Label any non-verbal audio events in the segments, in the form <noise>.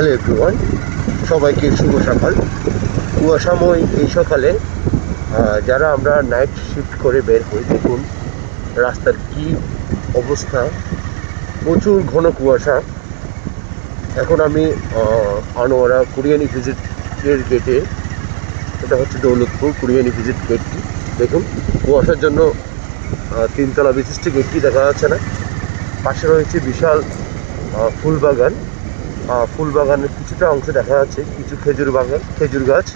Hello everyone সবাইকে শুভ সকাল। কুয়াশাময় এই সকালে যারা আমরা নাইট শিফট করে বের হই দেখুন রাস্তার কি অবস্থা। প্রচুর ঘন কুয়াশা। এখন আমি আনোয়ারা কুরিয়ানি ভিজিটের গেটে এটা হচ্ছে দৌলতপুর কুরিয়ানি ভিজিট গেটটি দেখুন কুয়াশার জন্য তিনতলা বিশিষ্ট গেটটি দেখা যাচ্ছে না। পাশে রয়েছে বিশাল আহ, ফুল বাগানের কিছুটা অংশ দেখা যাচ্ছে, কিছু খেজুর বাগান, খেজুর গাছ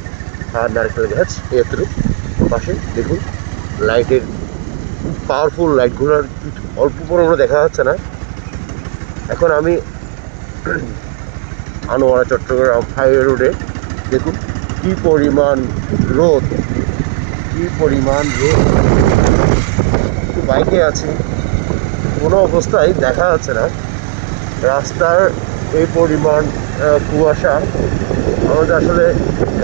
আর নারকেল গাছ এতটুক পাশে। দেখুন, লাইটের পাওয়ারফুল লাইটগুলোর অল্প পরিমাণে দেখা যাচ্ছে না। এখন আমি <clears throat> আনোয়ারা, চট্টগ্রাম হাইওয়ে রোডে দেখুন কি পরিমাণ রোদ, কি পরিমাণ রোদ। বাইকে আছে, কোনো অবস্থায় দেখা যাচ্ছে না। রাস্তার এই পরিমাণ কুয়াশা। আমাদের আসলে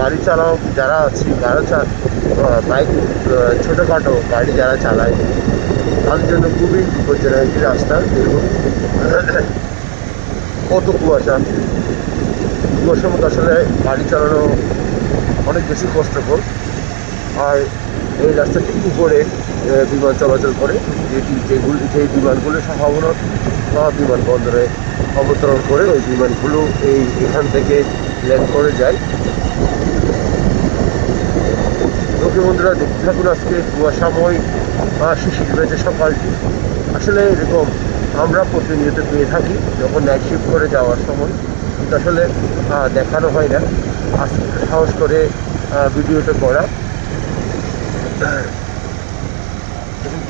গাড়ি চালক যারা আছি যারা চা বাইক ছোটোখাটো গাড়ি যারা চালায়, তাদের জন্য খুবই বিপজ্জনক একটি রাস্তা দেখুন কত কুয়াশা। কুয়াশার মতো আসলে গাড়ি চালানো অনেক বেশি কষ্টকর। আর এই রাস্তাটির উপরে বিমান চলাচল করে। যেটি যেগুলি যে বিমানগুলো সম্ভাবনা বিমানবন্দরে অবতরণ করে ওই বিমানগুলো এই এখান থেকে ল্যান্ড করে যায়। লোকে বন্ধুরা, দেখতে থাকুন আজকে কুয়াশাময় শিশির রয়েছে সকালটি। আসলে এরকম আমরা প্রতিনিয়ত পেয়ে থাকি যখন নাইট শিফট করে যাওয়ার সময়। কিন্তু আসলে দেখানো হয় না। আজকে সাহস করে ভিডিওটা করা।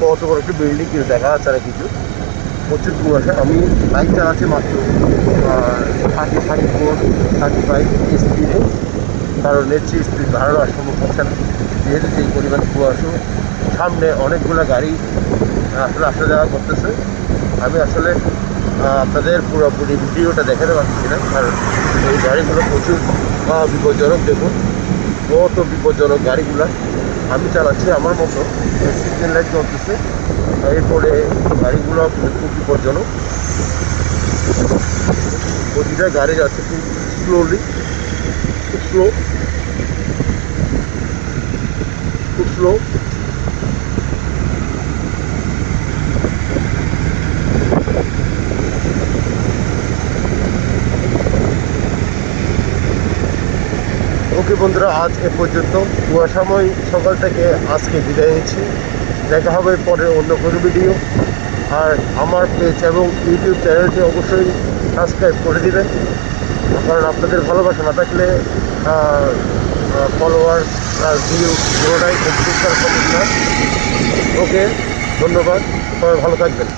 কত বড় একটা বিল্ডিং কিন্তু দেখা যাচ্ছে না কিছু প্রচুর কুয়াশা আমি বাইক চালাচ্ছি মাত্র thirty thirty four thirty five স্পিডে কারণ এর চেয়ে স্পিড বাড়ানো সম্ভব হচ্ছে না যেহেতু যে পরিমাণ কুয়াশা সামনে অনেকগুলো গাড়ি আসলে আসা যাওয়া করতেছে আমি আসলে আপনাদের পুরোপুরি ভিডিওটা দেখাতে পারছি না কারণ এই গাড়িগুলো প্রচুর বিপজ্জনক দেখুন কত বিপজ্জনক গাড়িগুলো আমি চালাচ্ছি আমার মতো সিগন্যাল লাইট চলতেছে এরপরে গাড়িগুলো খুব বিপজ্জনক। প্রতিটা গাড়ি যাচ্ছে খুব স্লোলি খুব স্লো খুব স্লো ওকে বন্ধুরা, আজ এ পর্যন্ত। কুয়াশাময় সকাল থেকে আজকে বিদায় নিচ্ছি। দেখা হবে পরে অন্য কোনো ভিডিও। আর আমার পেজ এবং ইউটিউব চ্যানেলটি অবশ্যই সাবস্ক্রাইব করে দিবেন। কারণ আপনাদের ভালোবাসা না থাকলে ফলোয়ার ভিউ পুরোটাই কমপ্লিট করা না। ওকে, ধন্যবাদ। সবাই ভালো থাকবেন।